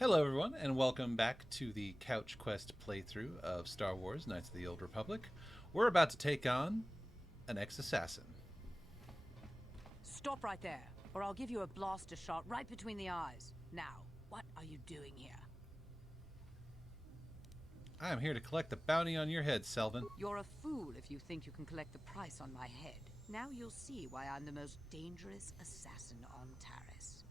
Hello everyone, and welcome back to the CouchQuest playthrough of Star Wars Knights of the Old Republic. We're about to take on an ex-assassin. Stop right there, or I'll give you a blaster shot right between the eyes. Now, what are you doing here? I am here to collect the bounty on your head, Selvin. You're a fool if you think you can collect the price on my head. Now you'll see why I'm the most dangerous assassin on Taris.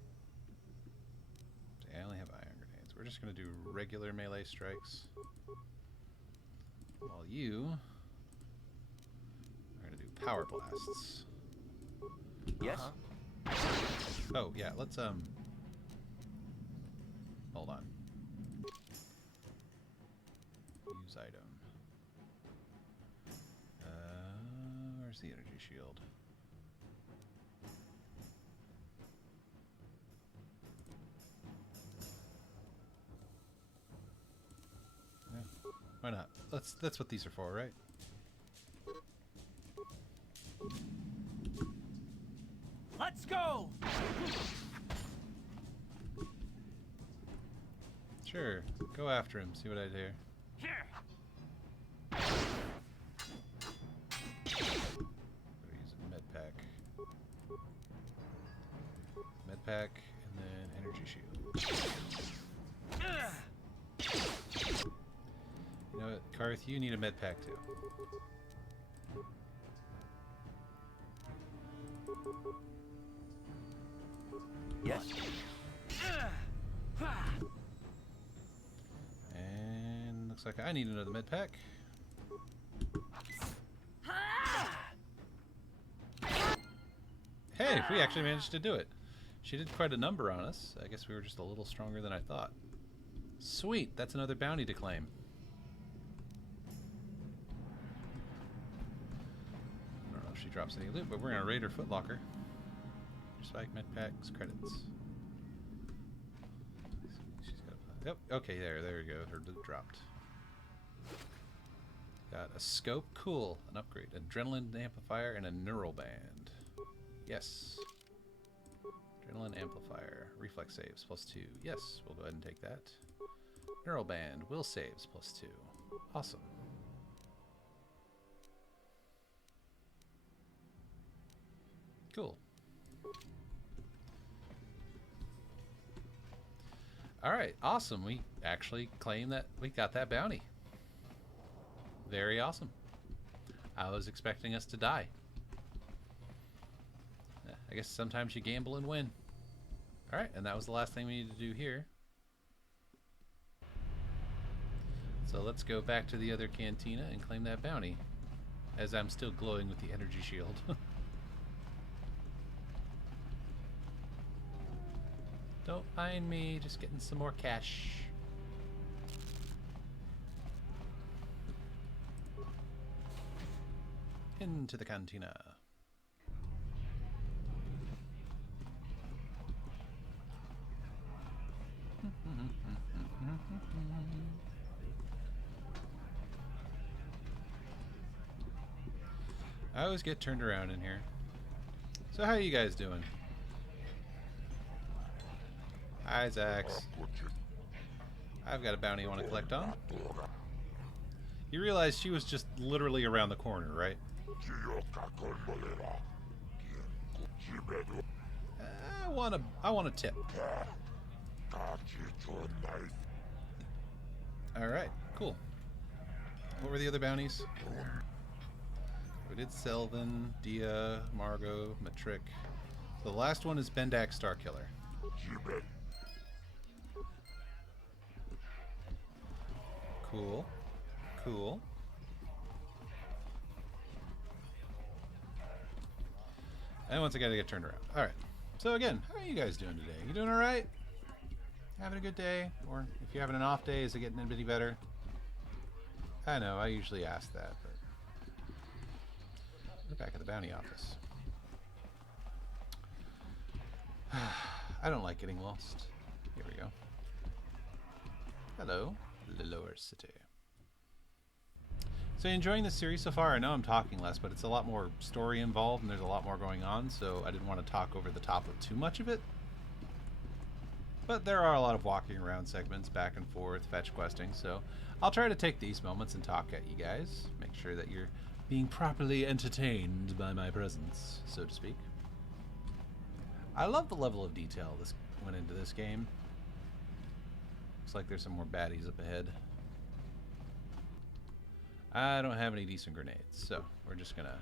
I only have iron grenades. We're just going to do regular melee strikes. While you are going to do power blasts. Yes? Oh, yeah, let's, hold on. Use item. Where's the energy shield? Yeah, why not? That's what these are for, right? Let's go! Sure. Go after him, see what I do. Here! Gotta use a med pack. Med pack, and then energy shield. You know what, Karth, you need a med pack too. Yes? And looks like I need another med pack. Hey, we actually managed to do it. She did quite a number on us. I guess we were just a little stronger than I thought. Sweet, that's another bounty to claim. I don't know if she drops any loot, but we're gonna raid her footlocker. Spike, med packs, credits. She's got. Yep. Okay, there we go. Her loot dropped. Got a scope, cool, an upgrade, adrenaline amplifier, and a neural band. Yes. Adrenaline amplifier, reflex saves +2. Yes, we'll go ahead and take that. Neural band, will saves +2. Awesome. Cool. Alright, awesome. We actually claimed that we got that bounty. Very awesome. I was expecting us to die. I guess sometimes you gamble and win. Alright, and that was the last thing we need to do here. So let's go back to the other cantina and claim that bounty. As I'm still glowing with the energy shield. Don't mind me, just getting some more cash. Into the cantina. I always get turned around in here. So how are you guys doing? Hi, Zax. I've got a bounty I want to collect on. You realize she was just literally around the corner, right? I want a tip. Alright, cool. What were the other bounties? We did Selvin, Dia, Margot, Matrick. So the last one is Bendak Starkiller. Cool. Cool. And once I gotta get turned around. Alright. So again, how are you guys doing today? You doing alright? Having a good day? Or if you're having an off day, is it getting a bit better? I know, I usually ask that, but we're back at the bounty office. I don't like getting lost. Here we go. Hello, the lower city. So you enjoying this series so far? I know I'm talking less, but it's a lot more story involved and there's a lot more going on, so I didn't want to talk over the top of too much of it. But there are a lot of walking around segments, back and forth, fetch questing, so I'll try to take these moments and talk at you guys. Make sure that you're being properly entertained by my presence, so to speak. I love the level of detail this went into this game. Looks like there's some more baddies up ahead. I don't have any decent grenades, so we're just gonna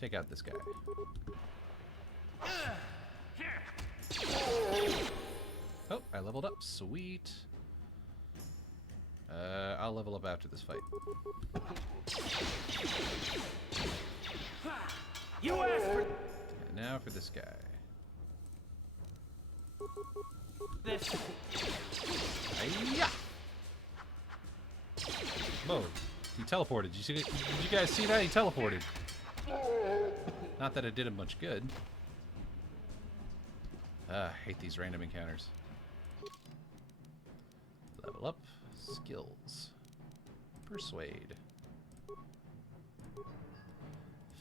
take out this guy. Oh, I leveled up. Sweet. I'll level up after this fight. You asked for And now for this guy. this. Hi-ya! Whoa, he teleported. Did you guys see that? He teleported. Not that it did him much good. I hate these random encounters. Level up. Skills. Persuade.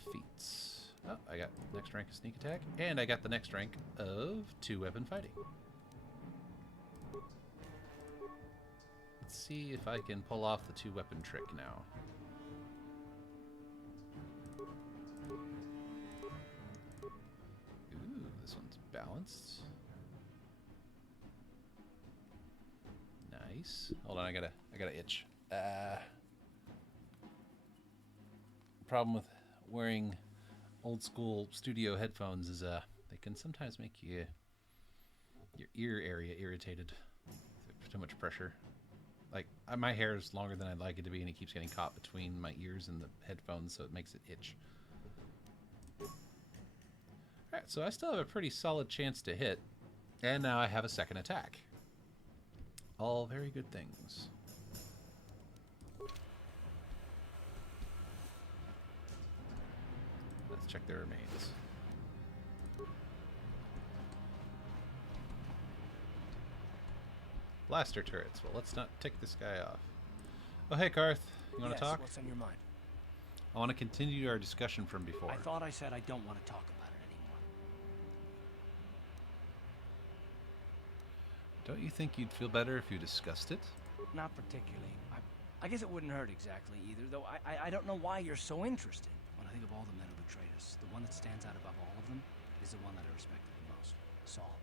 Feats. Oh, I got next rank of sneak attack, and I got the next rank of 2-weapon fighting. Let's see if I can pull off the 2-weapon trick now. Ooh, this one's balanced. Nice. Hold on, I gotta itch. Problem with wearing old school studio headphones is they can sometimes make your ear area irritated. Too much pressure. Like my hair is longer than I'd like it to be, and it keeps getting caught between my ears and the headphones, so it makes it itch. Alright, so I still have a pretty solid chance to hit, and now I have a second attack. All very good things. Let's check their remains. Blaster turrets. Well, let's not tick this guy off. Oh, hey, Karth. You want to talk? What's on your mind? I want to continue our discussion from before. I thought I said I don't want to talk about it anymore. Don't you think you'd feel better if you discussed it? Not particularly. I guess it wouldn't hurt exactly either, though I don't know why you're so interested. When I think of all the men who betrayed us, the one that stands out above all of them is the one that I respected the most, Saul.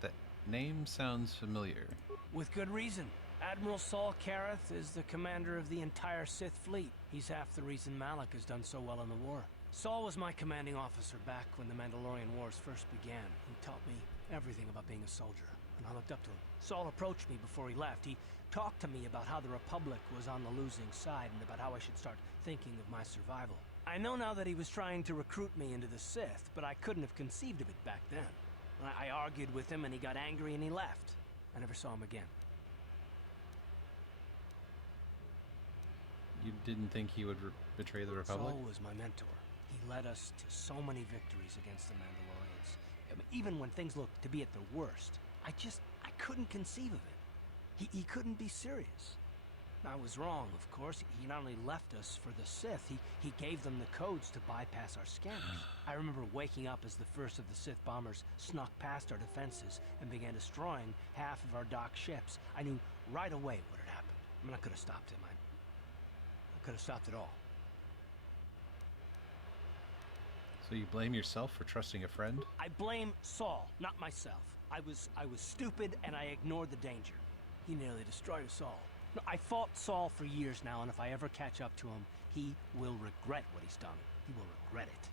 That name sounds familiar. With good reason. Admiral Saul Kareth is the commander of the entire Sith fleet. He's half the reason Malak has done so well in the war. Saul was my commanding officer back when the Mandalorian Wars first began. He taught me everything about being a soldier, and I looked up to him. Saul approached me before he left. He talked to me about how the Republic was on the losing side and about how I should start thinking of my survival. I know now that he was trying to recruit me into the Sith, but I couldn't have conceived of it back then. I argued with him and he got angry and he left. I never saw him again. You didn't think he would betray the Republic? Saul was my mentor. He led us to so many victories against the Mandalorians. I mean, even when things looked to be at their worst, I couldn't conceive of it. He couldn't be serious. I was wrong, of course. He not only left us for the Sith, he gave them the codes to bypass our scanners. I remember waking up as the first of the Sith bombers snuck past our defenses and began destroying half of our docked ships. I knew right away what had happened. I mean, I could have stopped him. I could have stopped it all. So you blame yourself for trusting a friend? I blame Saul, not myself. I was stupid and I ignored the danger. He nearly destroyed us all. No, I fought Saul for years now, and if I ever catch up to him, he will regret what he's done. He will regret it.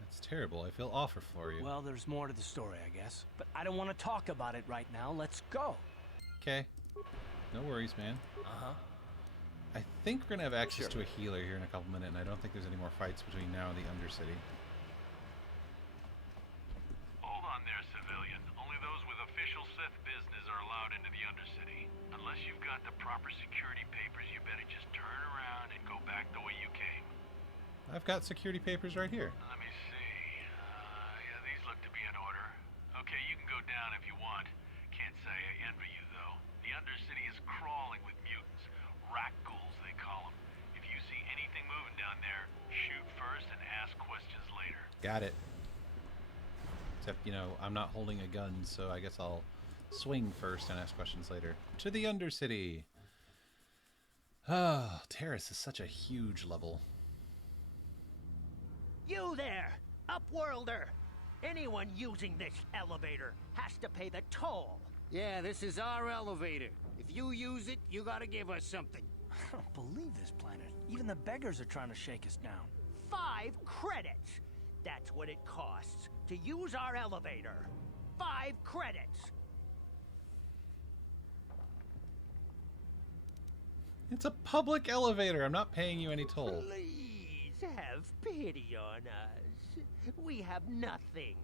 That's terrible. I feel awful for you. Well, there's more to the story, I guess. But I don't want to talk about it right now. Let's go. Okay. No worries, man. Uh-huh. I think we're going to have access to a healer here in a couple minutes, and I don't think there's any more fights between now and the Undercity. Hold on there, civilian. Only those with official Sith business are allowed into the Undercity. Unless you've got the proper security papers, you better just turn around and go back the way you came. I've got security papers right here. Let me see. Yeah, these look to be in order. Okay, you can go down if you want. Can't say I envy you, though. The Undercity is crawling with mutants. Rat ghouls, they call them. If you see any Got it. Except, you know, I'm not holding a gun, so I guess I'll swing first and ask questions later. To the Undercity! Oh, Taris is such a huge level. You there, Upworlder! Anyone using this elevator has to pay the toll. Yeah, this is our elevator. If you use it, you gotta give us something. I don't believe this planet. Even the beggars are trying to shake us down. 5 credits! That's what it costs to use our elevator. 5 credits! It's a public elevator. I'm not paying you any toll. Please have pity on us. We have nothing.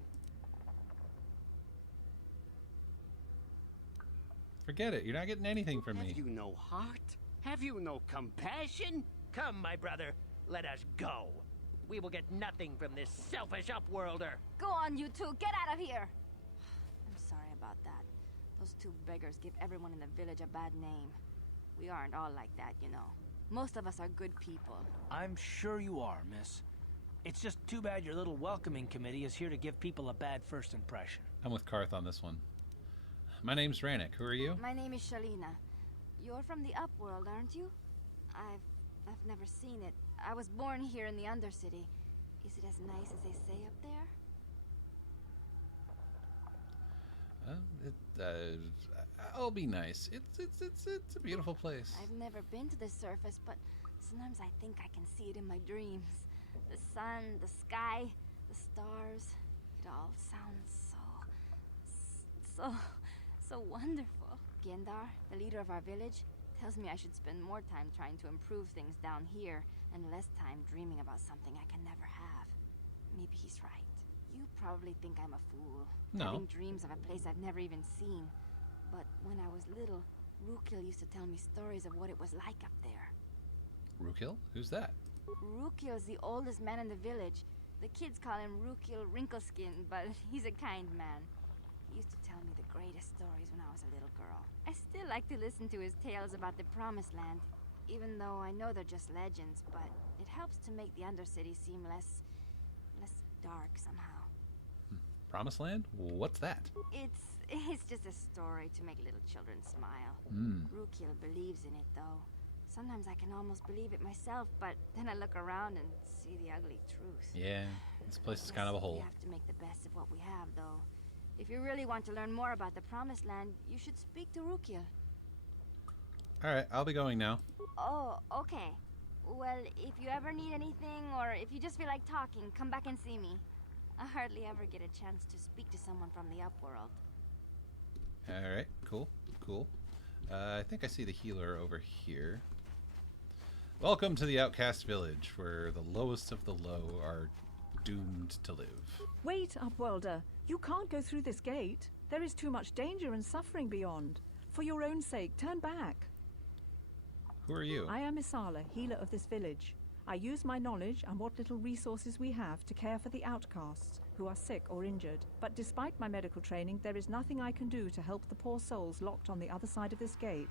Forget it. You're not getting anything from me. Have you no heart? Have you no compassion? Come, my brother, let us go. We will get nothing from this selfish Upworlder. Go on, you two. Get out of here. I'm sorry about that. Those 2 beggars give everyone in the village a bad name. We aren't all like that, you know. Most of us are good people. I'm sure you are, miss. It's just too bad your little welcoming committee is here to give people a bad first impression. I'm with Karth on this one. My name's Rannick. Who are you? My name is Shalina. You're from the Upworld, aren't you? I've never seen it. I was born here in the Undercity. Is it as nice as they say up there? I'll be nice. It's a beautiful place. I've never been to the surface, but sometimes I think I can see it in my dreams. The sun, the sky, the stars. It all sounds so wonderful. Gendar, the leader of our village, tells me I should spend more time trying to improve things down here and less time dreaming about something I can never have. Maybe he's right. You probably think I'm a fool. No. Having dreams of a place I've never even seen. But when I was little, Rukil used to tell me stories of what it was like up there. Rukil? Who's that? Rukil's the oldest man in the village. The kids call him Rukil Wrinkleskin, but he's a kind man. He used to tell me the greatest stories when I was a little girl. I still like to listen to his tales about the Promised Land, even though I know they're just legends, but it helps to make the Undercity seem less dark somehow. Promised Land? What's that? It's just a story to make little children smile. Rukil believes in it, though. Sometimes I can almost believe it myself, but then I look around and see the ugly truth. Yeah, this place is kind of a hole. We have to make the best of what we have, though. If you really want to learn more about the Promised Land, you should speak to Rukil. Alright, I'll be going now. Oh, okay. Well, if you ever need anything, or if you just feel like talking, come back and see me. I hardly ever get a chance to speak to someone from the Upworld. Alright, cool. I think I see the healer over here. Welcome to the Outcast Village, where the lowest of the low are doomed to live. Wait, Upworlder. You can't go through this gate. There is too much danger and suffering beyond. For your own sake, turn back. Who are you? I am Isala, healer of this village. I use my knowledge and what little resources we have to care for the outcasts who are sick or injured. But despite my medical training, there is nothing I can do to help the poor souls locked on the other side of this gate.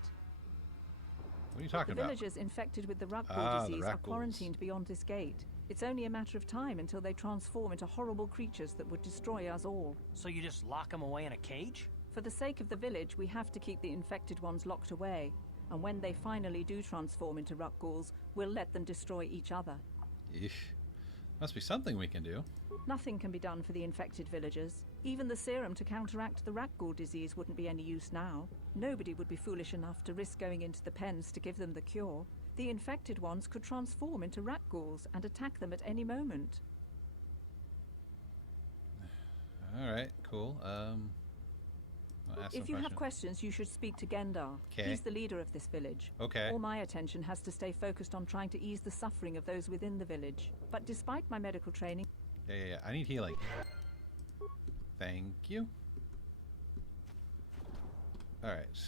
What are you talking The about? villagers infected with the Rakghoul disease are Rakghouls. quarantined beyond this gate. It's only a matter of time until they transform into horrible creatures that would destroy us all. So you just lock them away in a cage? For the sake of the village, we have to keep the infected ones locked away. And when they finally do transform into Rakghouls, we'll let them destroy each other. Eesh. Must be something we can do. Nothing can be done for the infected villagers. Even the serum to counteract the Rakghoul disease wouldn't be any use now. Nobody would be foolish enough to risk going into the pens to give them the cure. The infected ones could transform into Rakghouls and attack them at any moment. Alright, cool. I'll ask If some you have questions, you should speak to Gendar. 'Kay. He's the leader of this village. Okay. All my attention has to stay focused on trying to ease the suffering of those within the village. But despite my medical training... Yeah. I need healing. Thank you. Alright.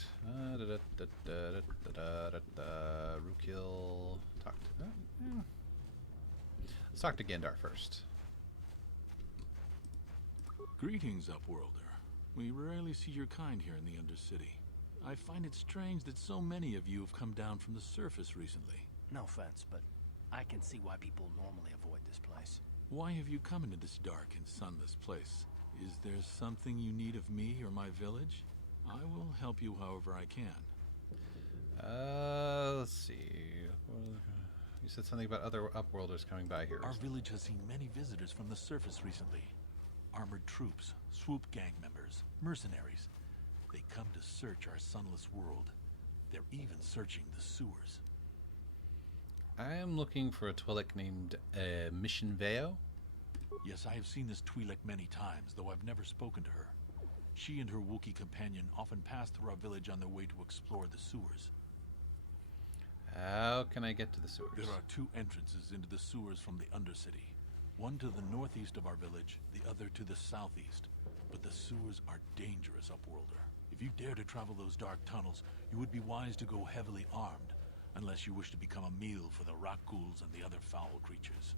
Rukil. Let's talk to Gendar first. Greetings, Upworlder. We rarely see your kind here in the Undercity. I find it strange that so many of you have come down from the surface recently. No offense, but I can see why people normally avoid this place. Why have you come into this dark and sunless place? Is there something you need of me or my village? I will help you however I can. Let's see. You said something about other Upworlders coming by here. Our village has seen many visitors from the surface recently. Armored troops, swoop gang members, mercenaries. They come to search our sunless world. They're even searching the sewers. I am looking for a Twi'Lek named Mission Veo. Yes, I have seen this Twi'Lek many times, though I've never spoken to her. She and her Wookiee companion often pass through our village on their way to explore the sewers. How can I get to the sewers? There are two entrances into the sewers from the Undercity. One to the northeast of our village, the other to the southeast. But the sewers are dangerous, Upworlder. If you dare to travel those dark tunnels, you would be wise to go heavily armed, unless you wish to become a meal for the rock ghouls and the other foul creatures.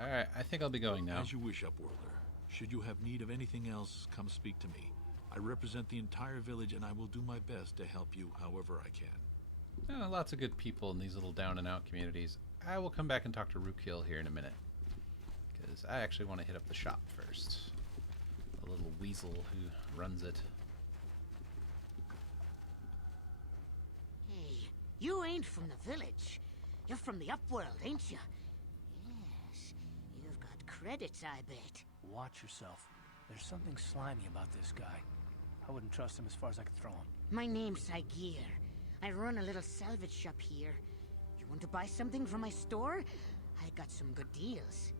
Alright, I think I'll be going now. As you wish, Upworlder. Should you have need of anything else, come speak to me. I represent the entire village, and I will do my best to help you however I can. Lots of good people in these little down-and-out communities. I will come back and talk to Rookhill here in a minute, because I actually want to hit up the shop first. The little weasel who runs it. Hey, you ain't from the village. You're from the Upworld, ain't you? Yes, you've got credits, I bet. Watch yourself. There's something slimy about this guy. I wouldn't trust him as far as I could throw him. My name's Saigir. I run a little salvage shop here. You want to buy something from my store? I got some good deals.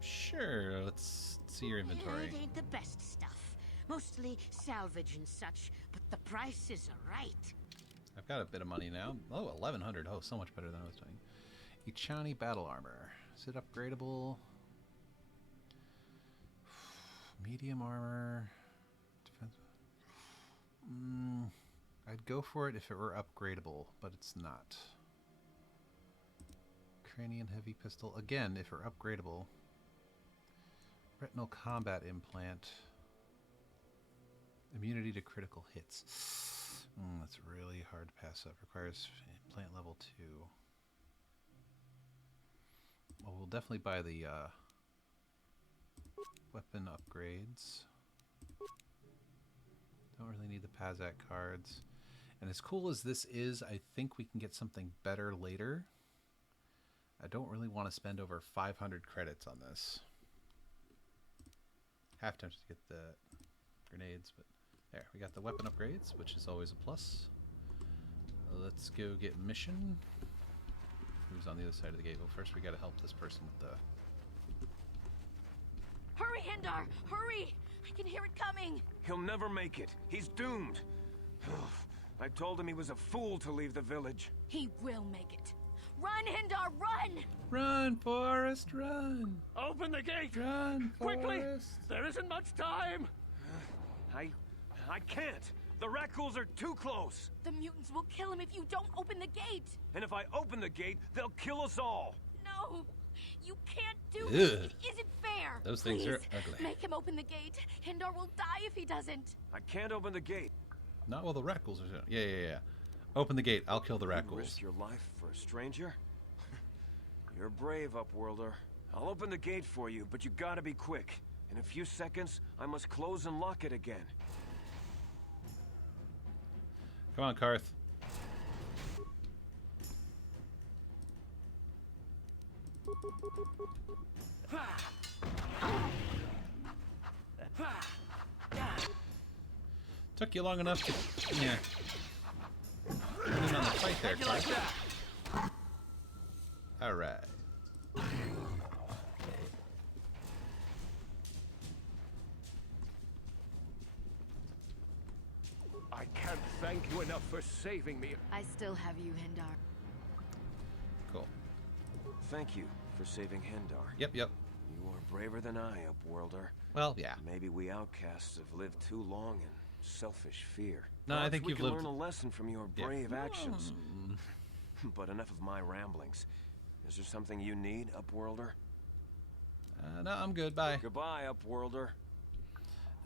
Sure. Let's see your inventory. It ain't the best stuff. Mostly salvage and such, but the prices are right. I've got a bit of money now. Oh, 1,100. Oh, so much better than I was doing. Ichani battle armor. Is it upgradable? Medium armor. Defense. I'd go for it if it were upgradable, but it's not. Cranian heavy pistol. Again, if it were upgradable. Retinal combat implant. Immunity to critical hits. That's really hard to pass up. Requires implant level 2. Well, we'll definitely buy the weapon upgrades. Don't really need the Pazak cards. And as cool as this is, I think we can get something better later. I don't really want to spend over 500 credits on this. Half tempted to get the grenades, but there, we got the weapon upgrades, which is always a plus. Let's go get Mission. Who's on the other side of the gate? Well, first we gotta help this person with the... Hurry, Hindar! Hurry! I can hear it coming! He'll never make it. He's doomed. I told him he was a fool to leave the village. He will make it. Run, Hindar, run! Run, Forrest, run! Open the gate! Run, Forrest! Quickly! There isn't much time! I can't. The rat ghouls are too close. The mutants will kill him if you don't open the gate! And if I open the gate, they'll kill us all. No! You can't do Ugh. it! It isn't fair! Those things are Please, ugly. make him open the gate! Hindar will die if he doesn't! I can't open the gate. Not while the rat ghouls are doing. Yeah. Open the gate. I'll kill the rat You ghouls. risk your life for a stranger? You're brave, Upworlder. I'll open the gate for you, but you gotta be quick. In a few seconds, I must close and lock it again. Come on, Karth. Took you long enough to... Yeah. Get in on the fight there, Karth. Alright. I can't thank you enough for saving me. I still have you, Hindar. Cool. Thank you for saving Hindar. Yep. You are braver than I, Upworlder. Well, yeah. Maybe we outcasts have lived too long in selfish fear. No, I Perhaps think we you've can lived... learn a lesson from your Yeah. brave actions. But enough of my ramblings. Is there something you need, Upworlder? No, I'm good. Bye. Goodbye, Upworlder.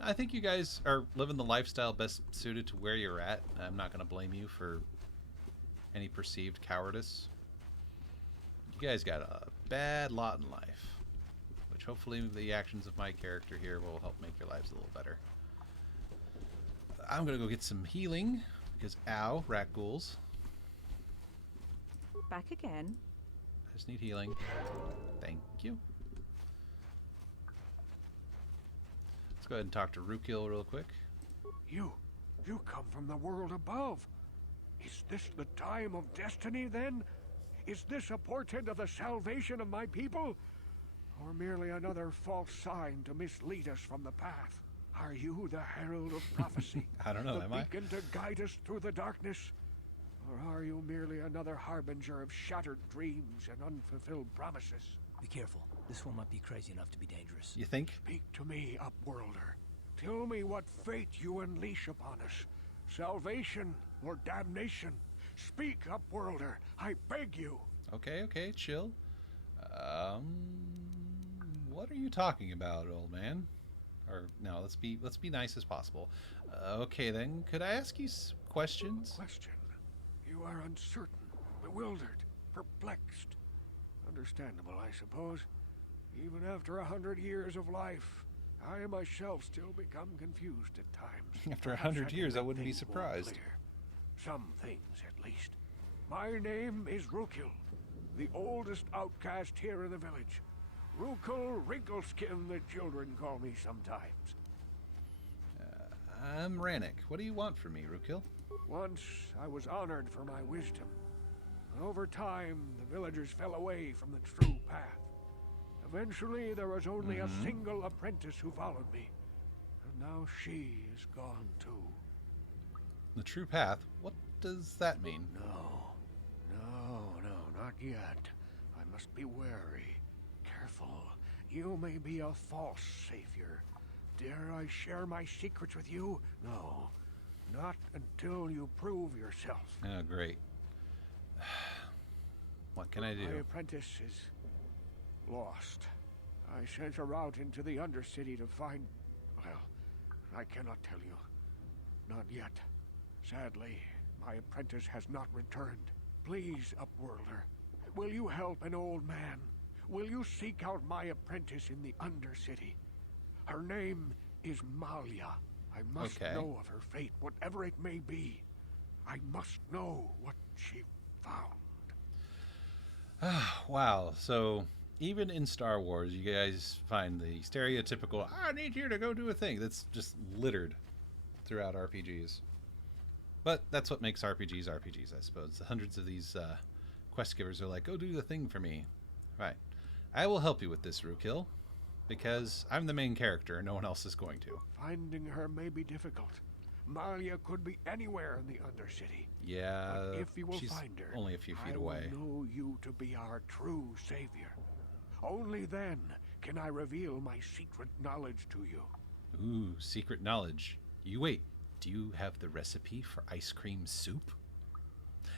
I think you guys are living the lifestyle best suited to where you're at. I'm not going to blame you for any perceived cowardice. You guys got a bad lot in life, which hopefully the actions of my character here will help make your lives a little better. I'm gonna go get some healing because ow, rat ghouls. Back again. I just need healing. Thank you. Let's go ahead and talk to Rukil real quick. You come from the world above. Is this the time of destiny then? Is this a portent of the salvation of my people? Or merely another false sign to mislead us from the path? Are you the herald of prophecy? I don't know, the am I? beacon to guide us through the darkness? Or are you merely another harbinger of shattered dreams and unfulfilled promises? Be careful. This one might be crazy enough to be dangerous. You think? Speak to me, Upworlder. Tell me what fate you unleash upon us. Salvation or damnation? Speak, Upworlder. I beg you. Okay, chill. What are you talking about, old man? Or no, let's be nice as possible. Okay then, could I ask you questions? Question. You are uncertain, bewildered, perplexed. Understandable, I suppose. Even after 100 years of life, I myself still become confused at times. After 100 years, I wouldn't be surprised. Some things, at least. My name is Rukil, the oldest outcast here in the village. Rukil Wrinkleskin, the children call me sometimes. I'm Rannick. What do you want from me, Rukil? Once I was honored for my wisdom. Over time, the villagers fell away from the true path. Eventually, there was only a single apprentice who followed me. And now she is gone too. The true path? What does that mean? No, not yet. I must be wary. Careful. You may be a false savior. Dare I share my secrets with you? No. Not until you prove yourself. Oh, great. What can I do? My apprentice is lost. I sent her out into the Undercity to find... Well, I cannot tell you. Not yet. Sadly, my apprentice has not returned. Please, Upworlder, will you help an old man? Will you seek out my apprentice in the Undercity? Her name is Malia. I must know of her fate, whatever it may be. I must know what she found. Wow, so even in Star Wars, you guys find the stereotypical, I need you to go do a thing. That's just littered throughout RPGs. But that's what makes RPGs RPGs, I suppose. Hundreds of these quest givers are like, go do the thing for me. Right. I will help you with this, Rukil, because I'm the main character and no one else is going to. Finding her may be difficult. Malia could be anywhere in the Undercity. Yeah, but if you will she's find her, only a few feet I away. will know you to be our true savior. Only then can I reveal my secret knowledge to you. Ooh, secret knowledge. You wait, do you have the recipe for ice cream soup?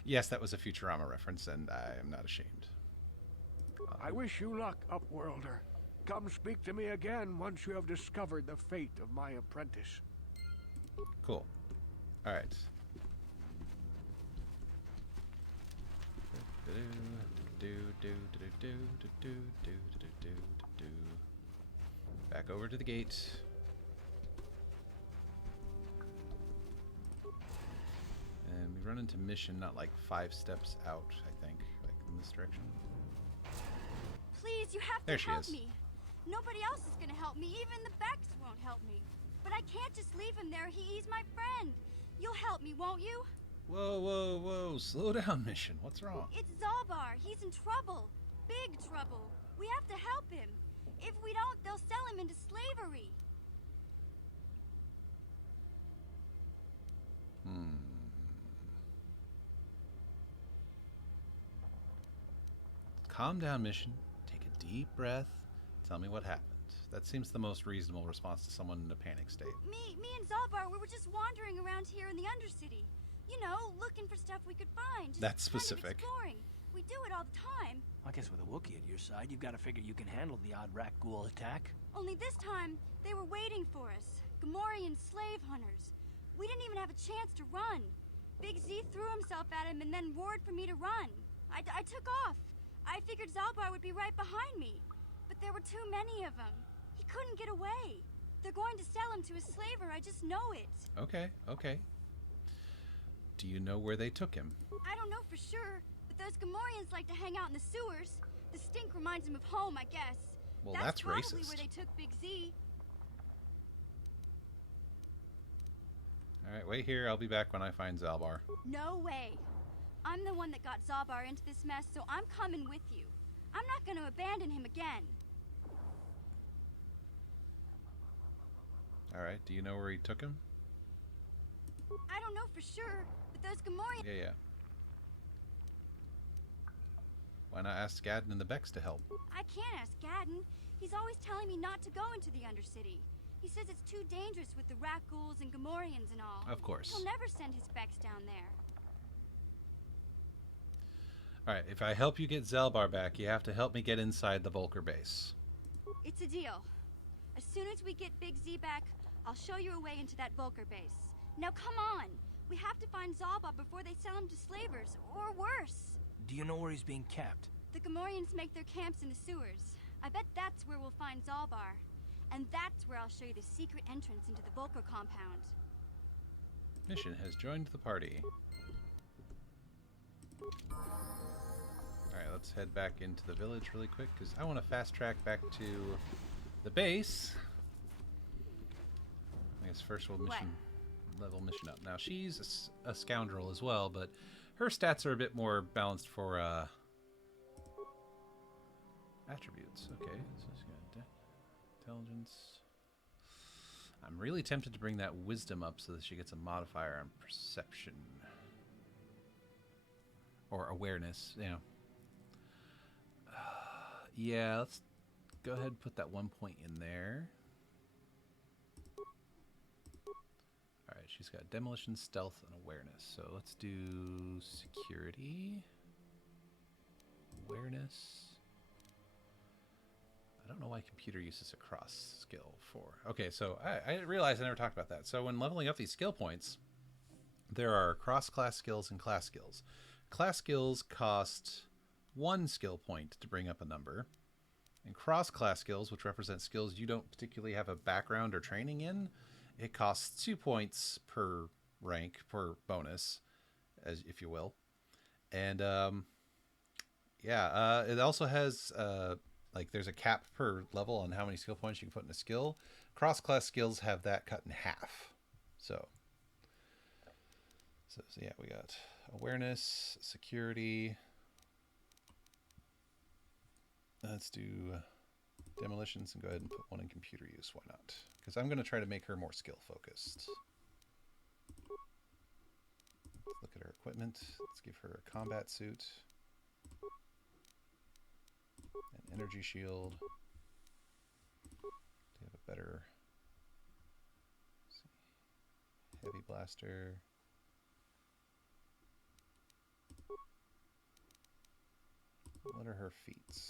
Yes, that was a Futurama reference, and I am not ashamed. I wish you luck, Upworlder. Come speak to me again once you have discovered the fate of my apprentice. Cool. All right. Back over to the gate. And we run into mission not like 5 steps out, I think, like in this direction. Please, you have There to she help is. me. Nobody else is gonna help me. Even the Becks won't help me. But I can't just leave him there. He's my friend. You'll help me, won't you? Whoa. Slow down, mission. What's wrong? It's Zalbar. He's in trouble. Big trouble. We have to help him. If we don't, they'll sell him into slavery. Calm down, mission. Take a deep breath. Tell me what happened. That seems the most reasonable response to someone in a panic state. Me and Zalbar, we were just wandering around here in the Undercity. You know, looking for stuff we could find. Just That's kind of specific. exploring. We do it all the time. I guess with a Wookiee at your side, you've got to figure you can handle the odd rat ghoul attack. Only this time, they were waiting for us. Gamorrean slave hunters. We didn't even have a chance to run. Big Z threw himself at him and then roared for me to run. I took off. I figured Zalbar would be right behind me. But there were too many of them. He couldn't get away. They're going to sell him to a slaver, I just know it. Okay, okay. Do you know where they took him? I don't know for sure, but those Gamorreans like to hang out in the sewers. The stink reminds them of home, I guess. Well, that's probably racist. where they took Big Z. Alright, wait here. I'll be back when I find Zalbar. No way. I'm the one that got Zalbar into this mess, so I'm coming with you. I'm not going to abandon him again. Alright, do you know where he took him? I don't know for sure, but those Gamorreans... Yeah. Why not ask Gadden and the Becks to help? I can't ask Gadden. He's always telling me not to go into the Undercity. He says it's too dangerous with the rat ghouls and Gamorreans and all. Of course. He'll never send his Becks down there. Alright, if I help you get Zalbar back, you have to help me get inside the Volker base. It's a deal. As soon as we get Big Z back, I'll show you a way into that Volker base. Now come on! We have to find Zalbar before they sell him to slavers, or worse. Do you know where he's being kept? The Gamorreans make their camps in the sewers. I bet that's where we'll find Zalbar. And that's where I'll show you the secret entrance into the Volker compound. Mission has joined the party. Alright, let's head back into the village really quick, because I want to fast track back to the base. I guess first we'll level mission up. Now, she's a scoundrel as well, but her stats are a bit more balanced for attributes. Okay, so she's got intelligence. I'm really tempted to bring that wisdom up so that she gets a modifier on perception. Or awareness, you know. Yeah, let's go ahead and put that 1 point in there. Alright, she's got demolition, stealth, and awareness. So let's do security. Awareness. I don't know why computer uses a cross skill for... Okay, so I realized I never talked about that. So when leveling up these skill points, there are cross-class skills and class skills. Class skills cost 1 skill point to bring up a number. And cross-class skills, which represent skills you don't particularly have a background or training in, it costs 2 points per rank, per bonus, as if you will. And it also has like there's a cap per level on how many skill points you can put in a skill. Cross-class skills have that cut in half. So yeah, we got awareness, security. Let's do demolitions and go ahead and put 1 in computer use. Why not? Because I'm going to try to make her more skill focused. Let's look at her equipment. Let's give her a combat suit. An energy shield. Do have a better heavy blaster. What are her feats?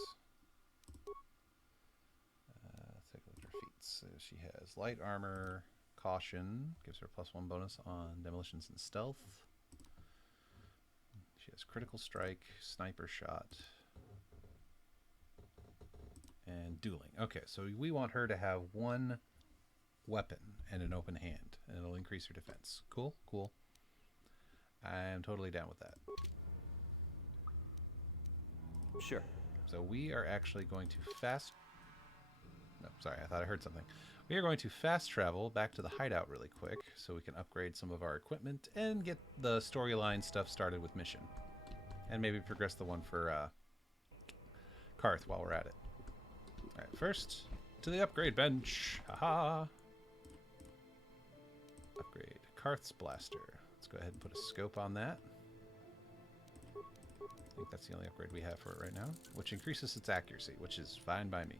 Let's take a look at her feats. So she has light armor, caution, gives her +1 bonus on demolitions and stealth. She has critical strike, sniper shot, and dueling. Okay, so we want her to have 1 weapon and an open hand, and it'll increase her defense. Cool, cool. I'm totally down with that. Sure. So we are actually going to No, sorry, I thought I heard something. We are going to fast travel back to the hideout really quick so we can upgrade some of our equipment and get the storyline stuff started with mission. And maybe progress the one for Karth while we're at it. Alright, first to the upgrade bench. Haha! Upgrade Karth's blaster. Let's go ahead and put a scope on that. I think that's the only upgrade we have for it right now, which increases its accuracy, which is fine by me.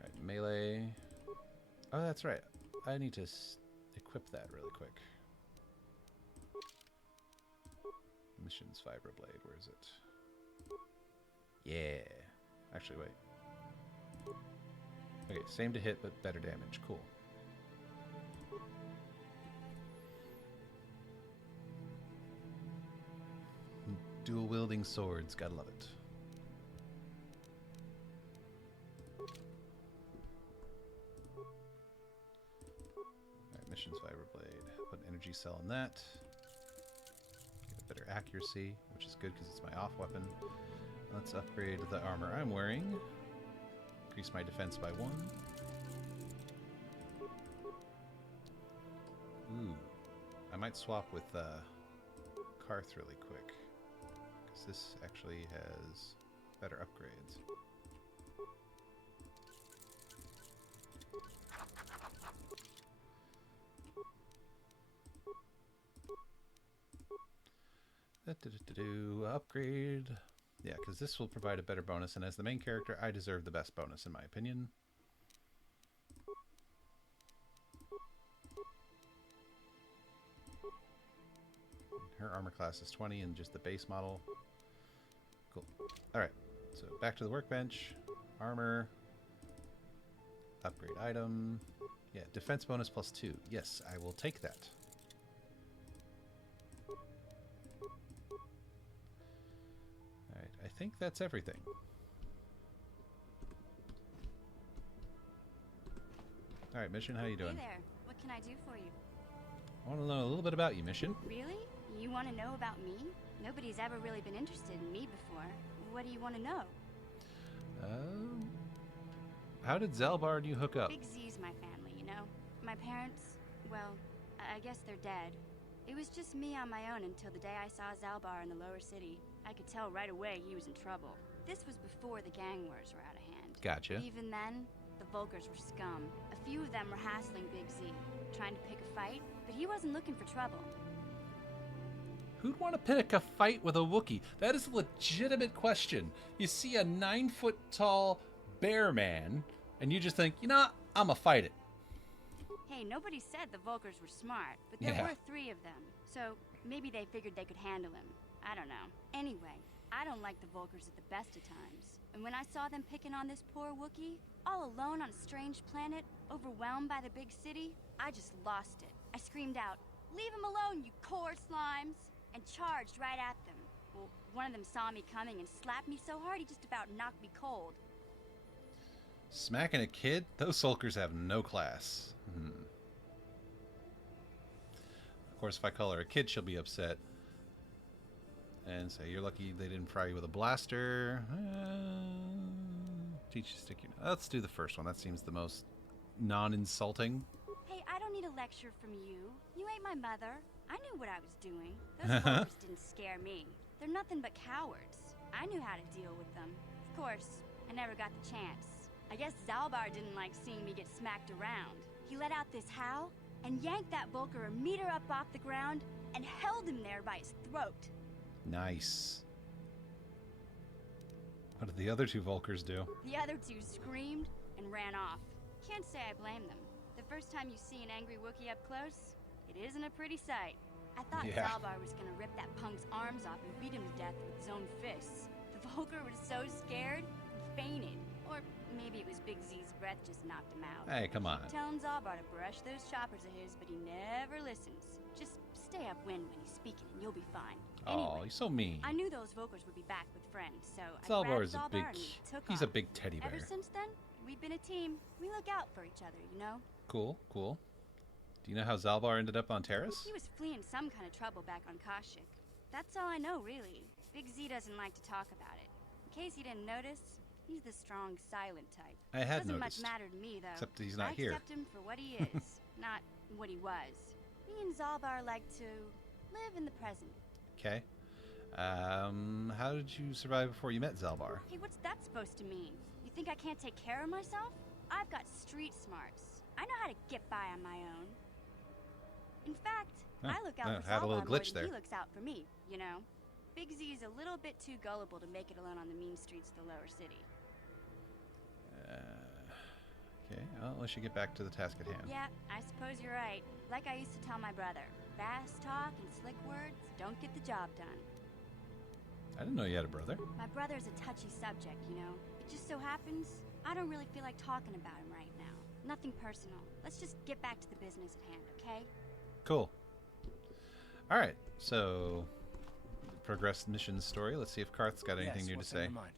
Alright, melee. Oh, that's right. I need to equip that really quick. Missions Vibroblade, where is it? Yeah. Actually, wait. Okay, same to hit, but better damage. Cool. Dual wielding swords, gotta love it. Alright, missions fiber blade. Put an energy cell in that. Get a better accuracy, which is good because it's my off weapon. Let's upgrade the armor I'm wearing. Increase my defense by 1. Ooh. I might swap with Karth really quick. Because this actually has better upgrades. Upgrade. Yeah, because this will provide a better bonus, and as the main character, I deserve the best bonus, in my opinion. Her armor class is 20 and just the base model. Cool. Alright, so back to the workbench. Armor. Upgrade item. Yeah, defense bonus plus 2. Yes, I will take that. Alright, I think that's everything. Alright, Mission, how you doing? Hey there. What can I do for you? I want to know a little bit about you, Mission. Really? You want to know about me? Nobody's ever really been interested in me before. What do you want to know? How did Zalbar and you hook up? Big Z's my family, you know? My parents, well, I guess they're dead. It was just me on my own until the day I saw Zalbar in the lower city. I could tell right away he was in trouble. This was before the gang wars were out of hand. Gotcha. Even then, the Vulkars were scum. A few of them were hassling Big Z, trying to pick a fight, but he wasn't looking for trouble. Who'd want to pick a fight with a Wookiee? That is a legitimate question. You see a 9-foot-tall bear man, and you just think, you know, I'm gonna fight it. Hey, nobody said the Vulkars were smart, but there were 3 of them. So maybe they figured they could handle him. I don't know. Anyway, I don't like the Vulkars at the best of times. And when I saw them picking on this poor Wookiee, all alone on a strange planet, overwhelmed by the big city, I just lost it. I screamed out, "Leave him alone, you core slimes!" and charged right at them. Well, one of them saw me coming and slapped me so hard he just about knocked me cold. Smacking a kid? Those sulkers have no class. Of course, if I call her a kid, she'll be upset. And say, you're lucky they didn't fry you with a blaster. Teach you stick your... Let's do the first one. That seems the most non-insulting. Hey, I don't need a lecture from you. You ain't my mother. I knew what I was doing. Those Vulkars didn't scare me. They're nothing but cowards. I knew how to deal with them. Of course, I never got the chance. I guess Zalbar didn't like seeing me get smacked around. He let out this howl and yanked that Vulkar a meter up off the ground and held him there by his throat. Nice. What did the other 2 Vulkars do? The other 2 screamed and ran off. Can't say I blame them. The first time you see an angry Wookiee up close, it isn't a pretty sight. I thought Zalbar was gonna rip that punk's arms off and beat him to death with his own fists. The Vulkar was so scared, he fainted. Or maybe it was Big Z's breath just knocked him out. Hey, come on. Telling Zalbar to brush those choppers of his, but he never listens. Just stay upwind when he's speaking and you'll be fine. Oh, he's so mean. I knew those Vulkars would be back with friends, so Zalbar is I a big... He's a big teddy bear. Ever since then, we've been a team. We look out for each other, you know? Cool, cool. Do you know how Zalbar ended up on Taris? He was fleeing some kind of trouble back on Kashyyyk. That's all I know, really. Big Z doesn't like to talk about it. In case you didn't notice, he's the strong, silent type. I had Doesn't noticed. much matter to me, though. Except he's not I here. accept him for what he is, not what he was. Me and Zalbar like to live in the present. Okay. How did you survive before you met Zalbar? Hey, what's that supposed to mean? You think I can't take care of myself? I've got street smarts. I know how to get by on my own. In fact, I look out for had a little Zalbar more glitch than there. he looks out for me, you know? Big Z's a little bit too gullible to make it alone on the mean streets of the lower city. Okay, well, let's get back to the task at hand. Yeah, I suppose you're right. Like I used to tell my brother, fast talk and slick words don't get the job done. I didn't know you had a brother. My brother's a touchy subject, you know? It just so happens, I don't really feel like talking about him right now. Nothing personal. Let's just get back to the business at hand, okay? Cool. Alright, so progress mission story. Let's see if Karth's got anything new to what's say. on your mind?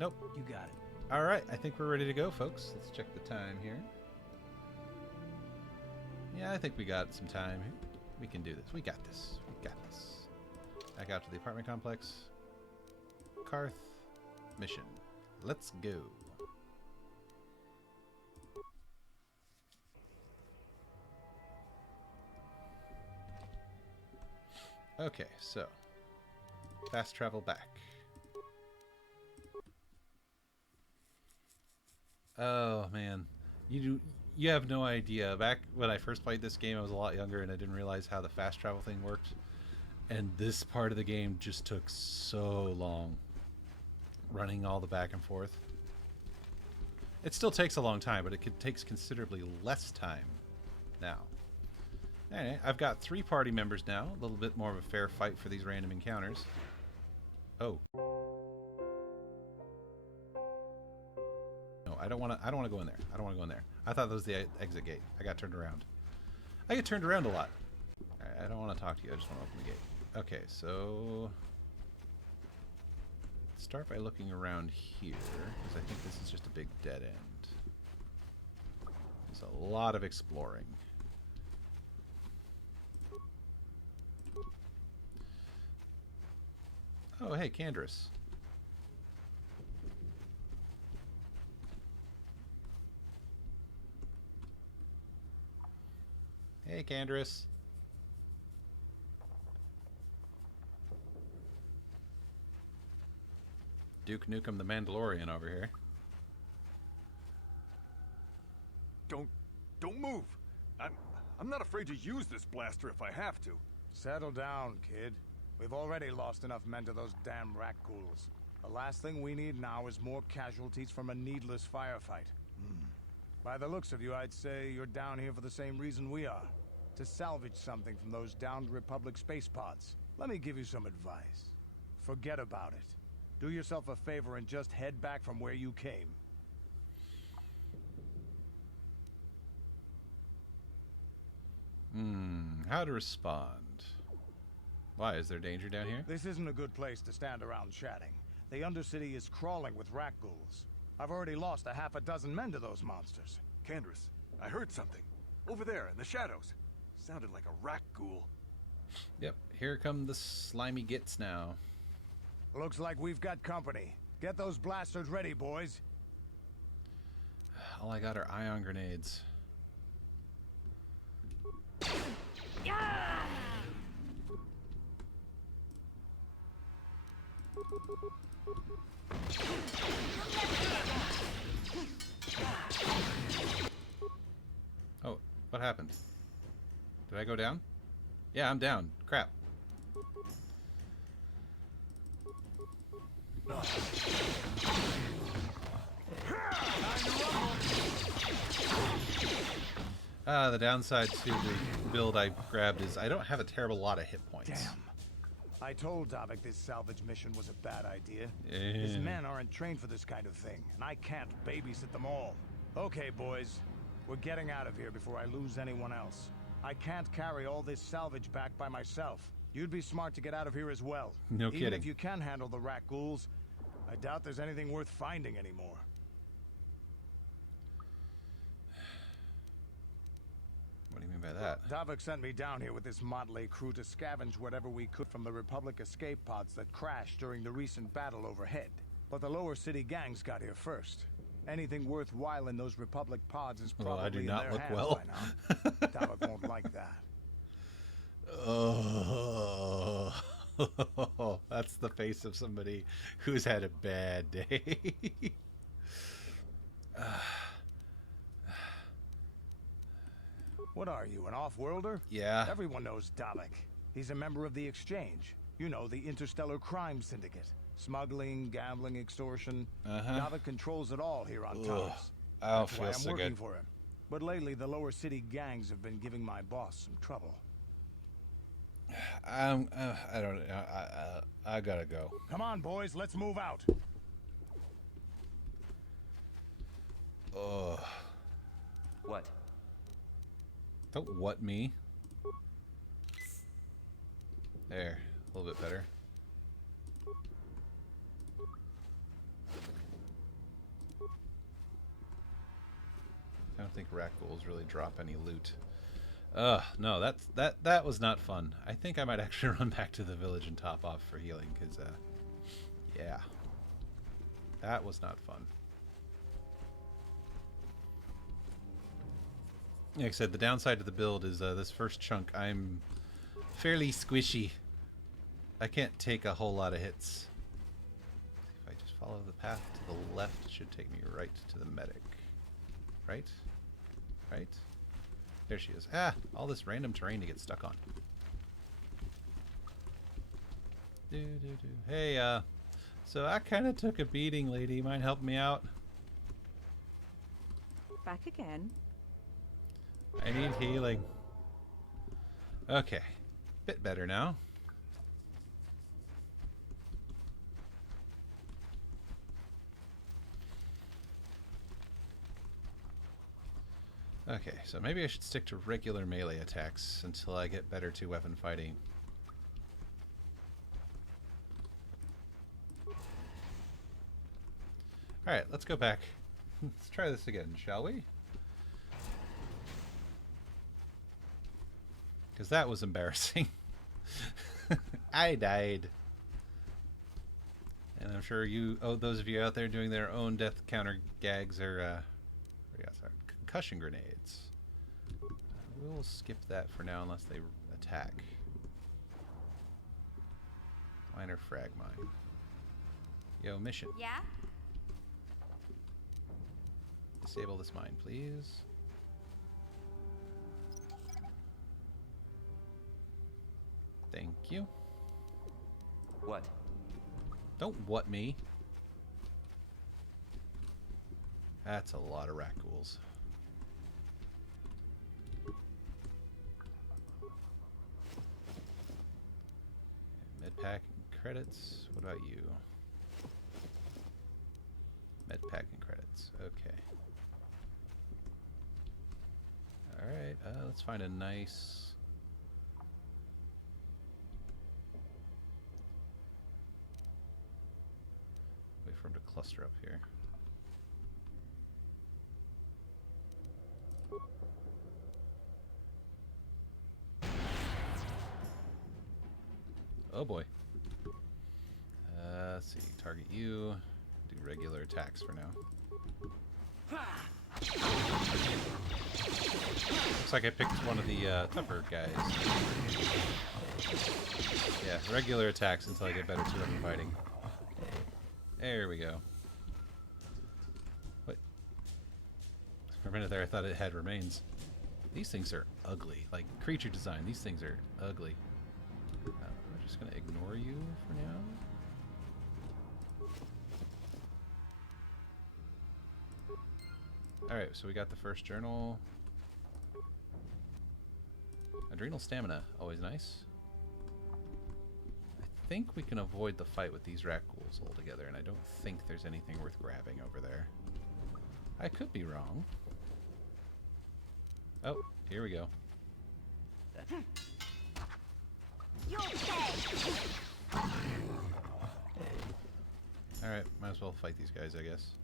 Nope. You got it. All right, I think we're ready to go, folks. Let's check the time here. Yeah, I think we got some time here. We can do this. We got this. We got this. Back out to the apartment complex. Karth mission. Let's go. Okay, so fast travel back. Oh man, you have no idea. Back when I first played this game, I was a lot younger and I didn't realize how the fast travel thing worked. And this part of the game just took so long, running all the back and forth. It still takes a long time, but it takes considerably less time now. Anyway, I've got 3 party members now. A little bit more of a fair fight for these random encounters. Oh. No, I don't want to go in there. I don't want to go in there. I thought that was the exit gate. I got turned around. I get turned around a lot. I don't want to talk to you. I just want to open the gate. Okay, so let's start by looking around here, because I think this is just a big dead end. There's a lot of exploring. Oh, hey, Candrace. Hey, Candrace. Duke Nukem the Mandalorian over here. Don't move. I'm not afraid to use this blaster if I have to. Settle down, kid. We've already lost enough men to those damn rat ghouls. The last thing we need now is more casualties from a needless firefight. By the looks of you, I'd say you're down here for the same reason we are. To salvage something from those downed Republic space pods. Let me give you some advice. Forget about it. Do yourself a favor and just head back from where you came. How to respond? Why, is there danger down here? This isn't a good place to stand around chatting. The Undercity is crawling with rat ghouls. I've already lost a half a dozen men to those monsters. Candrace, I heard something. Over there, in the shadows. Sounded like a rat ghoul. Yep, here come the slimy gits now. Looks like we've got company. Get those blasters ready, boys. All I got are ion grenades. Oh, what happened? Did I go down? Yeah, I'm down. Crap. The downside to the build I grabbed is I don't have a terrible lot of hit points. Damn. I told Davik this salvage mission was a bad idea. Yeah. His men aren't trained for this kind of thing, and I can't babysit them all. Okay, boys. We're getting out of here before I lose anyone else. I can't carry all this salvage back by myself. You'd be smart to get out of here as well. No Even kidding. if you can handle the rat ghouls, I doubt there's anything worth finding anymore. What do you mean by that? Davik sent me down here with this motley crew to scavenge whatever we could from the Republic escape pods that crashed during the recent battle overhead. But the lower city gangs got here first. Anything worthwhile in those Republic pods is probably I do in not their look hands well. by now. Davik won't like that. Oh, that's the face of somebody who's had a bad day. What are you, an off-worlder? Yeah. Everyone knows Dalek. He's a member of the Exchange. You know, the interstellar crime syndicate. Smuggling, gambling, extortion. Dalek controls it all here on Taris. I don't That's why feel I'm so working good. for him. But lately, the lower city gangs have been giving my boss some trouble. I don't. I gotta go. Come on, boys, let's move out. Ugh. What? Don't what me. There. a little bit better. I don't think rat ghouls really drop any loot. No, that was not fun. I think I might actually run back to the village and top off for healing, because, yeah. That was not fun. Like I said, the downside to the build is this first chunk, I'm fairly squishy. I can't take a whole lot of hits. If I just follow the path to the left, it should take me right to the medic. Right? Right? There she is. Ah! All this random terrain to get stuck on. Hey, so I kind of took a beating, lady. Mind helping me out? Back again. I need healing. Okay. Bit better now. Okay, so maybe I should stick to regular melee attacks until I get better to weapon fighting. Alright, let's go back. Let's try this again, shall we? Because that was embarrassing. I died. And I'm sure you, those of you out there doing their own death counter gags are, concussion grenades. We'll skip that for now unless they attack. Minor frag mine. Yo, mission. Yeah? Disable this mine, please. Thank you. What? Don't what me. That's a lot of rat ghouls. Medpack and credits. What about you? Medpack and credits. Okay. Alright, let's find a nice... Wait for him to cluster up here. Oh boy. Let's see. Target you. Do regular attacks for now. Looks like I picked one of the tougher guys. Yeah, regular attacks until I get better to weapon fighting. There we go. What? For a minute there I thought it had remains. These things are ugly. Like, creature design, these things are ugly. I'm just gonna ignore you for now. Alright, so we got the first journal. Adrenal stamina, always nice. I think we can avoid the fight with these rat ghouls altogether, and I don't think there's anything worth grabbing over there. I could be wrong. Oh, here we go. Alright, might as well fight these guys, I guess.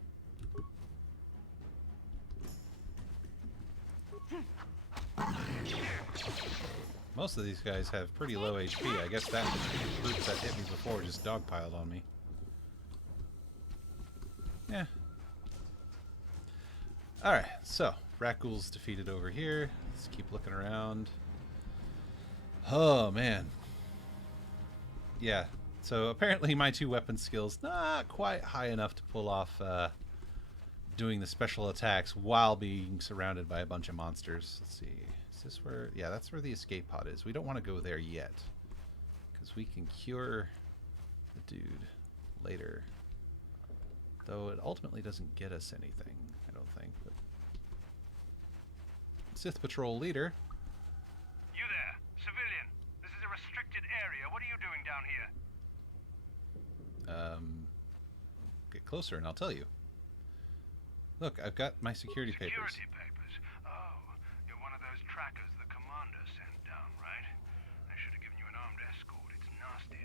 Most of these guys have pretty low HP. I guess that group that hit me before just dogpiled on me. Yeah. Alright, so rat ghouls defeated over here. Let's keep looking around. Oh man. Yeah, so apparently my two weapon skills not quite high enough to pull off doing the special attacks while being surrounded by a bunch of monsters. Let's see. Is this where... Yeah, that's where the escape pod is. We don't want to go there yet, because we can cure the dude later. Though it ultimately doesn't get us anything, I don't think. But Sith Patrol leader. You there, civilian. This is a restricted area. What are you doing down here? Get closer and I'll tell you. Look, I've got my security papers. Security papers? Oh, you're one of those trackers the commander sent down, right? I should have given you an armed escort. It's nasty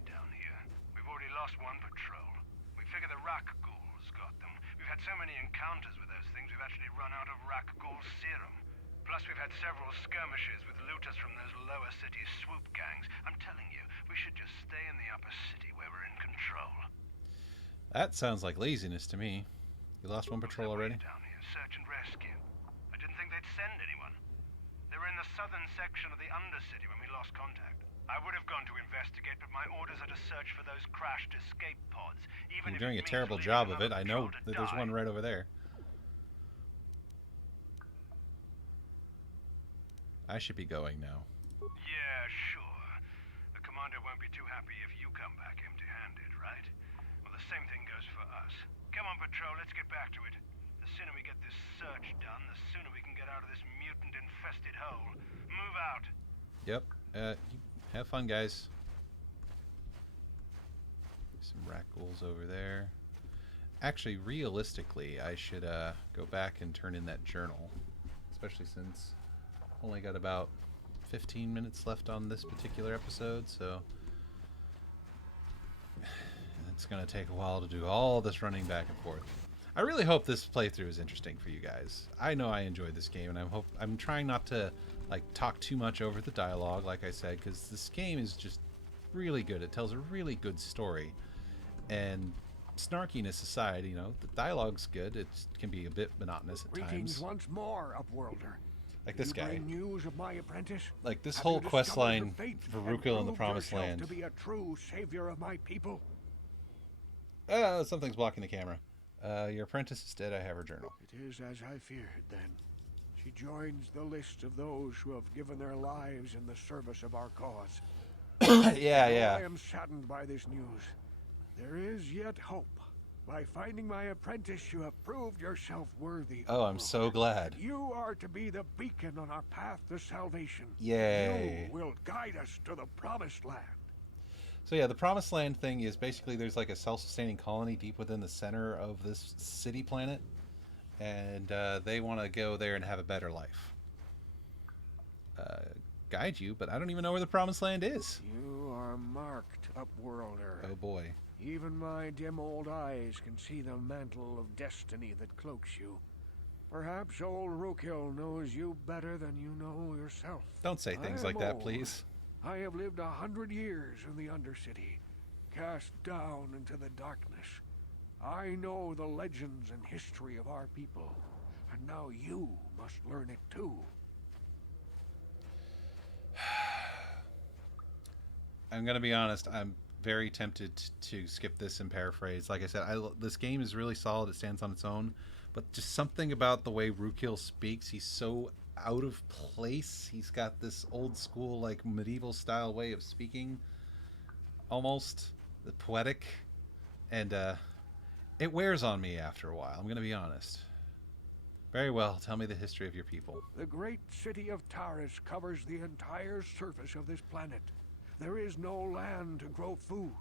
lost one patrol. We figure the rock ghouls got them. We've had so many encounters with those things, we've actually run out of rock ghoul serum. Plus, we've had several skirmishes with looters from those lower city swoop gangs. I'm telling you, we should just stay in the upper city where we're in control. That sounds like laziness to me. You lost one patrol already? Down here, search and rescue. I didn't think they'd send anyone. They were in the southern section of the Undercity when we lost contact. I would have gone to investigate, but my orders are to search for those crashed escape pods. Even You're doing a terrible job of it. I know that there's one right over there. I should be going now. Yeah, sure. The commander won't be too happy if you come back empty-handed, right? Well, the same thing goes for us. Come on, Patrol, let's get back to it. The sooner we get this search done, the sooner we can get out of this mutant-infested hole. Move out. Yep. Have fun, guys. Some rat ghouls over there. Actually, realistically, I should go back and turn in that journal. Especially since I've only got about 15 minutes left on this particular episode, so it's going to take a while to do all this running back and forth. I really hope this playthrough is interesting for you guys. I know I enjoyed this game, and I'm trying not to like talk too much over the dialogue, like I said, because this game is just really good. It tells a really good story, and snarkiness aside, you know, the dialogue's good. It can be a bit monotonous at Greetings times. once more, Upworlder. Like this guy. Bring news of my apprentice? Like this Have whole you quest discovered line the fate for and Rukil in the proved Promised yourself Land. to be a true savior of my people? Something's blocking the camera. Your apprentice is dead. I have her journal. It is as I feared then. She joins the list of those who have given their lives in the service of our cause. Yeah. I am saddened by this news. There is yet hope. By finding my apprentice, you have proved yourself worthy. Oh, I'm so glad. You are to be the beacon on our path to salvation. Yay. You will guide us to the Promised Land. So yeah, the Promised Land thing is basically there's like a self-sustaining colony deep within the center of this city planet, and they want to go there and have a better life. Guide you, but I don't even know where the Promised Land is. You are marked, Upworlder. Oh boy. Even my dim old eyes can see the mantle of destiny that cloaks you. Perhaps old Rukil knows you better than you know yourself. Don't say things like that, please. I have lived 100 years in the Undercity, cast down into the darkness. I know the legends and history of our people, and now you must learn it too. I'm gonna be honest, I'm very tempted to skip this and paraphrase. Like I said, this game is really solid. It stands on its own, but just something about the way Rukil speaks, he's so out of place. He's got this old school, like medieval style way of speaking, almost the poetic, and it wears on me after a while. I'm gonna be honest. Very well, tell me the history of your people. The great city of Taris covers the entire surface of this planet. There is no land to grow food.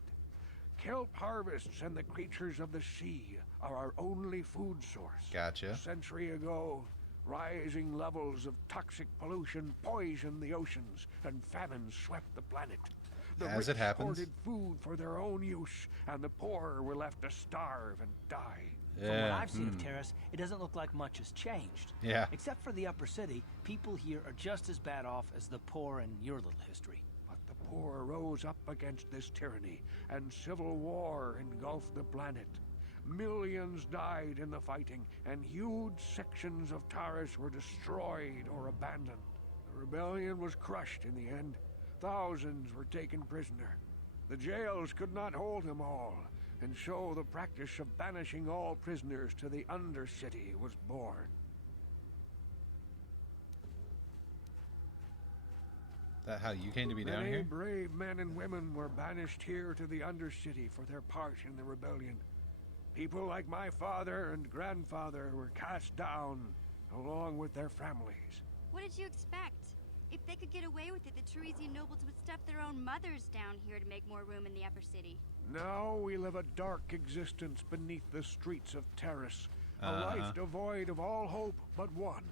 Kelp harvests and the creatures of the sea are our only food source. Gotcha. A century ago, rising levels of toxic pollution poisoned the oceans, and famine swept the planet. The As it rich happens. hoarded food for their own use, and the poor were left to starve and die. From what I've seen of Taris, it doesn't look like much has changed. Yeah. Except for the upper city, people here are just as bad off as the poor in your little history. But the poor rose up against this tyranny, and civil war engulfed the planet. Millions died in the fighting, and huge sections of Taris were destroyed or abandoned. The rebellion was crushed in the end. Thousands were taken prisoner. The jails could not hold them all, and so the practice of banishing all prisoners to the Undercity was born. That how you came to be down Many here? brave men and women were banished here to the Undercity for their part in the rebellion. People like my father and grandfather were cast down, along with their families. What did you expect? If they could get away with it, the Tarisian nobles would stuff their own mothers down here to make more room in the upper city. Now we live a dark existence beneath the streets of Taris. A life devoid of all hope but one,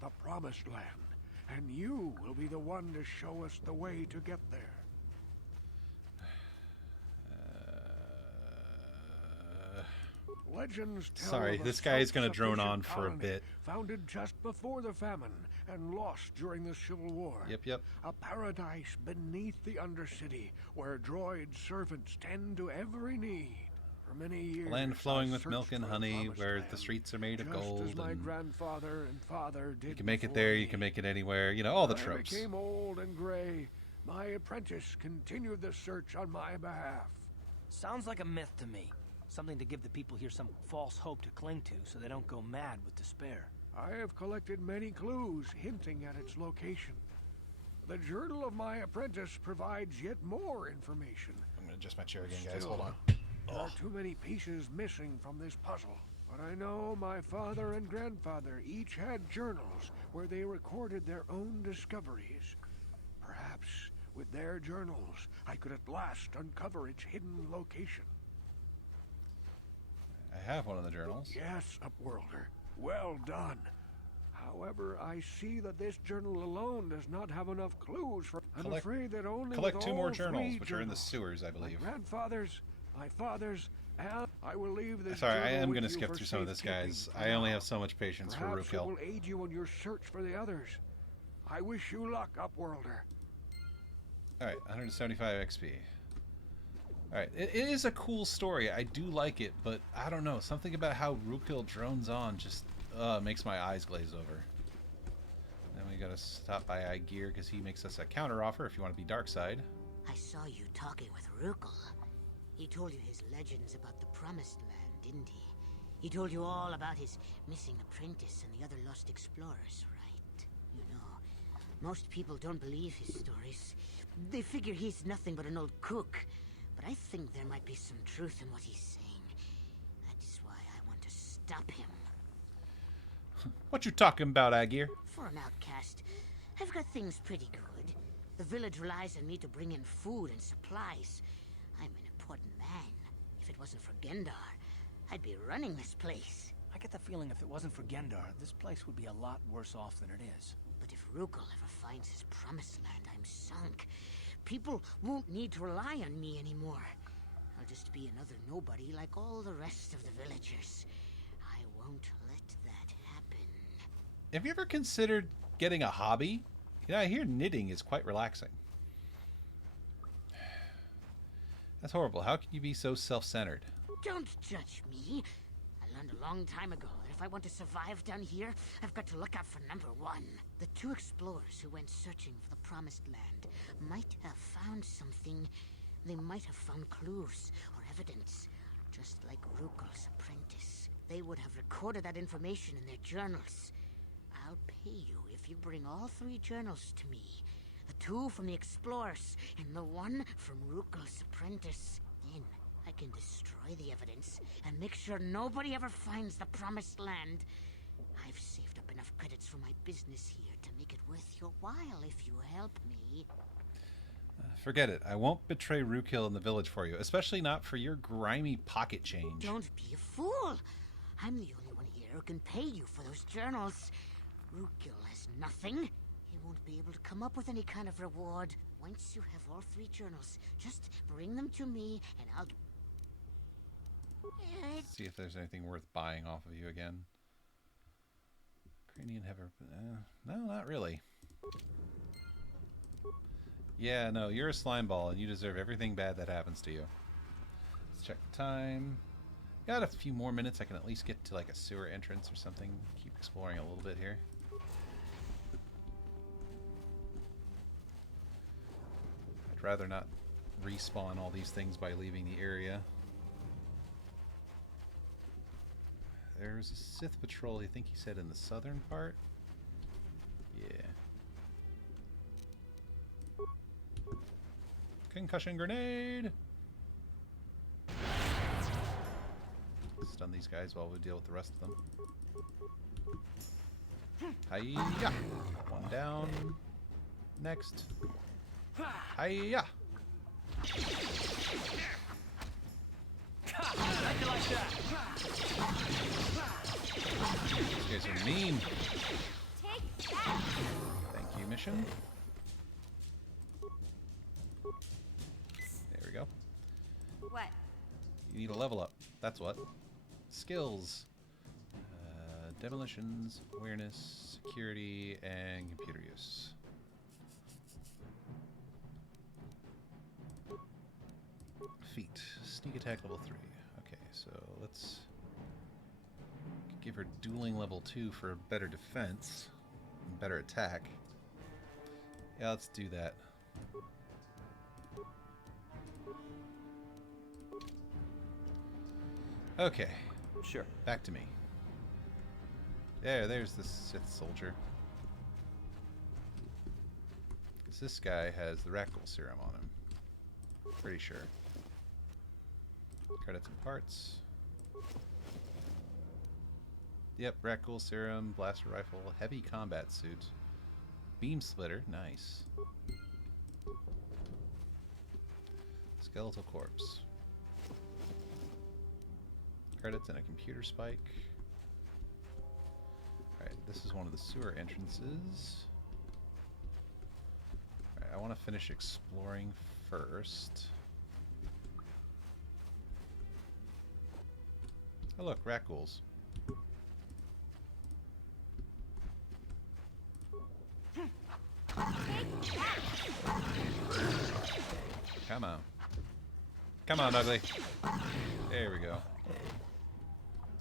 the Promised Land. And you will be the one to show us the way to get there. Legends tell Sorry, of a this guy is going to drone self-sufficient on for a colony bit. Founded just before the famine and lost during the Civil War. Yep. A paradise beneath the Undercity where droid servants tend to every need. For many years, Land flowing I with milk searched and for the honey, promised where land, the streets are made of just gold. as my And grandfather and father did you can make it before there, me. you can make it anywhere. You know, all the When tropes. I became old and gray, my apprentice continued the search on my behalf. Sounds like a myth to me. Something to give the people here some false hope to cling to so they don't go mad with despair. I have collected many clues hinting at its location. The journal of my apprentice provides yet more information. I'm going to adjust my chair again, guys. Still, Hold on. there are too many pieces missing from this puzzle. But I know my father and grandfather each had journals where they recorded their own discoveries. Perhaps with their journals, I could at last uncover its hidden location. I have one of the journals. Yes, Upworlder. Well done. However, I see that this journal alone does not have enough clues for... I'm afraid that only Collect with 2 all more 3 journals, which are in the journals, sewers, I believe. My grandfather's, my father's, and I will leave this Sorry, I journal am with going to you skip for through some of this, safekeeping guys. for I only now. have so much patience for Perhaps it Rookhill. will aid you in your search for the others. I wish you luck, Upworlder. Alright, 175 XP. Alright, it is a cool story. I do like it, but I don't know. Something about how Rookhill drones on just makes my eyes glaze over. Then we gotta stop by Igear because he makes us a counter offer if you want to be dark side. I saw you talking with Rukel. He told you his legends about the Promised Land, didn't he? He told you all about his missing apprentice and the other lost explorers, right? You know, most people don't believe his stories. They figure he's nothing but an old cook. But I think there might be some truth in what he's saying. That is why I want to stop him. What you talking about, Igear? For an outcast, I've got things pretty good. The village relies on me to bring in food and supplies. I'm an important man. If it wasn't for Gendar, I'd be running this place. I get the feeling if it wasn't for Gendar, this place would be a lot worse off than it is. But if Rukel ever finds his promised land, I'm sunk. People won't need to rely on me anymore. I'll just be another nobody like all the rest of the villagers. I won't let that happen. Have you ever considered getting a hobby? You know, I hear knitting is quite relaxing. That's horrible. How can you be so self-centered? Don't judge me. I learned a long time ago that if I want to survive down here, I've got to look out for number 1. The 2 explorers who went searching for the Promised Land might have found something. They might have found clues or evidence, just like Rukel's apprentice. They would have recorded that information in their journals. I'll pay you if you bring all 3 journals to me. The 2 from the explorers and the 1 from Rukel's apprentice. Then I can destroy the evidence and make sure nobody ever finds the Promised Land. I've saved up enough credits for my business here to make it worth your while if you help me. Forget it. I won't betray Rookhill in the village for you, especially not for your grimy pocket change. Don't be a fool. I'm the only one here who can pay you for those journals. Rookhill has nothing. He won't be able to come up with any kind of reward. Once you have all 3 journals, just bring them to me and I'll... See if there's anything worth buying off of you again. Cranian Hever... no, not really. Yeah, no, you're a slime ball and you deserve everything bad that happens to you. Let's check the time. Got a few more minutes. I can at least get to like a sewer entrance or something. Keep exploring a little bit here. I'd rather not respawn all these things by leaving the area. There's a Sith patrol, I think he said, in the southern part. Yeah. Concussion grenade! Stun these guys while we deal with the rest of them. Hiya! One down. Next. Hiya! These guys are mean. Take that. Thank you, mission. There we go. What? You need a level up. That's what. Skills. Demolitions, awareness, security, and computer use. Feat. Sneak attack level 3. Okay, so let's give her dueling level 2 for a better defense and better attack. Yeah, let's do that. Okay. Sure. Back to me. There's the Sith soldier. Because this guy has the Rakghoul serum on him. Pretty sure. Credits and parts. Yep, Rakghoul serum, blaster rifle, heavy combat suit, beam splitter, nice. Skeletal corpse. Credits and a computer spike. Alright, this is one of the sewer entrances. Alright, I want to finish exploring first. Oh look, Rakghouls. Come on. Come on, ugly. There we go.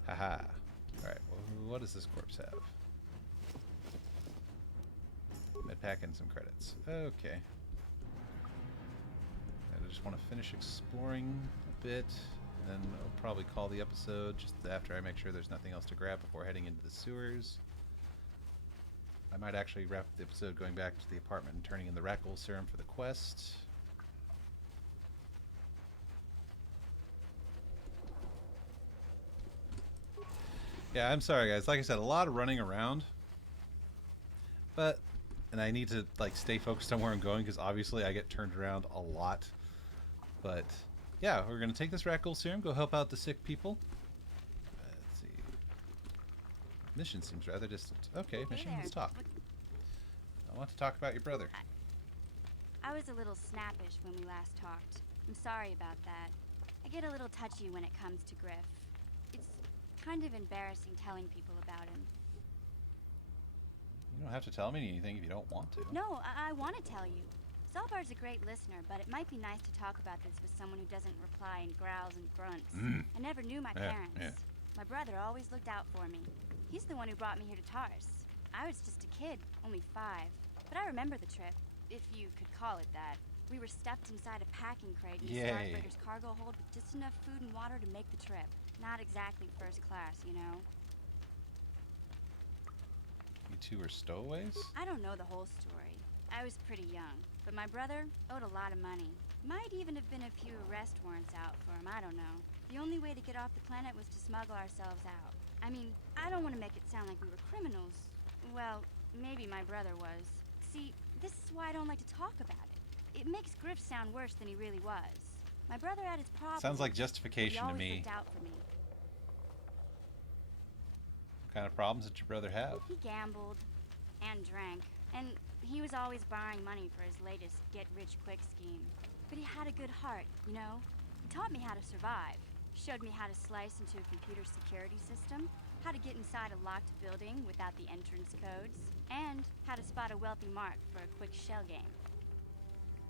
Haha. Alright, well, what does this corpse have? Medpack and some credits. Okay. I just want to finish exploring a bit, and then I'll probably call the episode just after I make sure there's nothing else to grab before heading into the sewers. I might actually wrap the episode going back to the apartment and turning in the Rakghoul serum for the quest. Yeah, I'm sorry guys. Like I said, a lot of running around. And I need to like stay focused on where I'm going because obviously I get turned around a lot. But yeah, we're going to take this Rakghoul serum, go help out the sick people. Let's see. Mission seems rather distant. Okay, mission, let's talk. I want to talk about your brother. I was a little snappish when we last talked. I'm sorry about that. I get a little touchy when it comes to Griff. It's kind of embarrassing telling people about him. You don't have to tell me anything if you don't want to. No, I want to tell you. Zalbar's a great listener, but it might be nice to talk about this with someone who doesn't reply in growls and grunts. I never knew my parents. My brother always looked out for me. He's the one who brought me here to Taris. I was just a kid, only 5. But I remember the trip, if you could call it that. We were stuffed inside a packing crate in the Starfighter's cargo hold with just enough food and water to make the trip. Not exactly first class, you know? You two were stowaways? I don't know the whole story. I was pretty young, but my brother owed a lot of money. Might even have been a few arrest warrants out for him, I don't know. The only way to get off the planet was to smuggle ourselves out. I mean, I don't want to make it sound like we were criminals. Well, maybe my brother was. See, this is why I don't like to talk about it. It makes Griff sound worse than he really was. My brother had his problems. Sounds like justification to me. He always looked out for me. What kind of problems did your brother have? He gambled and drank, and he was always borrowing money for his latest get-rich-quick scheme. But he had a good heart, you know? He taught me how to survive. Showed me how to slice into a computer security system, how to get inside a locked building without the entrance codes, and how to spot a wealthy mark for a quick shell game.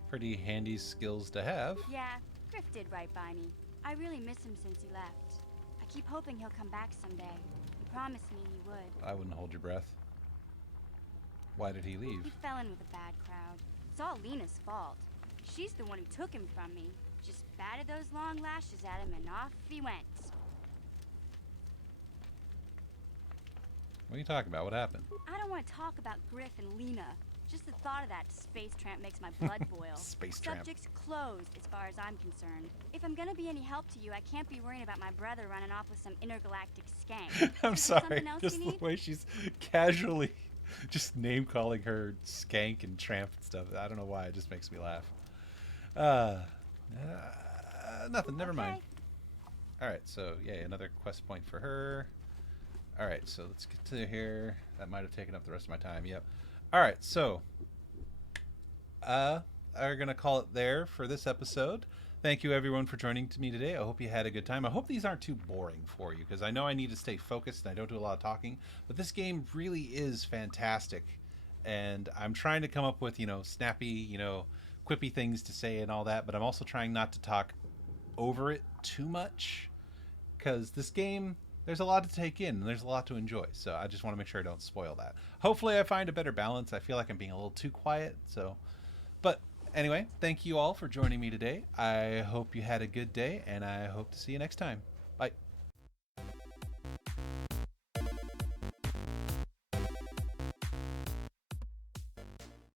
Pretty handy skills to have. Yeah, Griff did right by me. I really miss him since he left. I keep hoping he'll come back someday. He promised me he would. I wouldn't hold your breath. Why did he leave? He fell in with a bad crowd. It's all Lena's fault. She's the one who took him from me. Just batted those long lashes at him and off he went. What are you talking about? What happened? I don't want to talk about Griff and Lena. Just the thought of that space tramp makes my blood boil. Space tramp. Subject's closed as far as I'm concerned. If I'm gonna be any help to you, I can't be worrying about my brother running off with some intergalactic skank. I'm sorry. Just the way she's casually just name calling her skank and tramp and stuff. I don't know why. It just makes me laugh. Nothing. Never mind. All right. So yeah, another quest point for her. All right. So let's get to here. That might have taken up the rest of my time. Yep. All right. So, I'm gonna call it there for this episode. Thank you, everyone, for joining me today. I hope you had a good time. I hope these aren't too boring for you, because I know I need to stay focused and I don't do a lot of talking. But this game really is fantastic. And I'm trying to come up with, snappy, quippy things to say and all that. But I'm also trying not to talk over it too much. Because this game, there's a lot to take in and there's a lot to enjoy. So I just want to make sure I don't spoil that. Hopefully I find a better balance. I feel like I'm being a little too quiet. But anyway, thank you all for joining me today. I hope you had a good day, and I hope to see you next time. Bye.